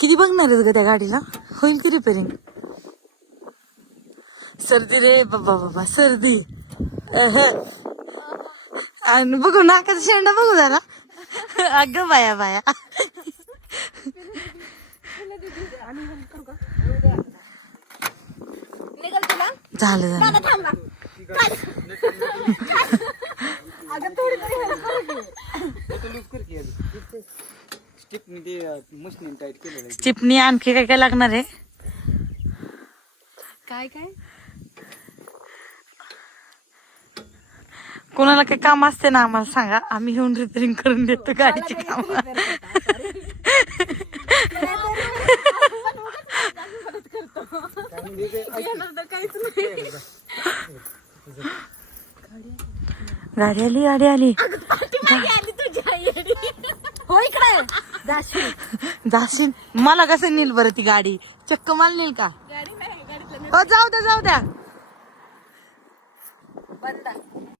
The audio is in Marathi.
किती बघणार आहेत ग त्या गाडीला? होईल की रिपेअरिंग सर्दी रे बाबा बाबा सर्दी. आणि बघू नाकाचा शेंडा बघू जरा अगं बाया बाया. झालं झालं. ना? अगं थोडी की. चिपणी आणखी काय काय लागणार आहे? काय काय? कोणाला काही काम असते ना आम्हाला सांगा. आम्ही येऊन रिपेअरिंग करून देतो गाडीची काम. गाडी आली गाडी आली. आली तुझी आई. येडी. हो इकडे. जाशील मला कसं नेल बरं ती गाडी? चक्क मला नेल का? हो जाऊ द्या जाऊ द्या.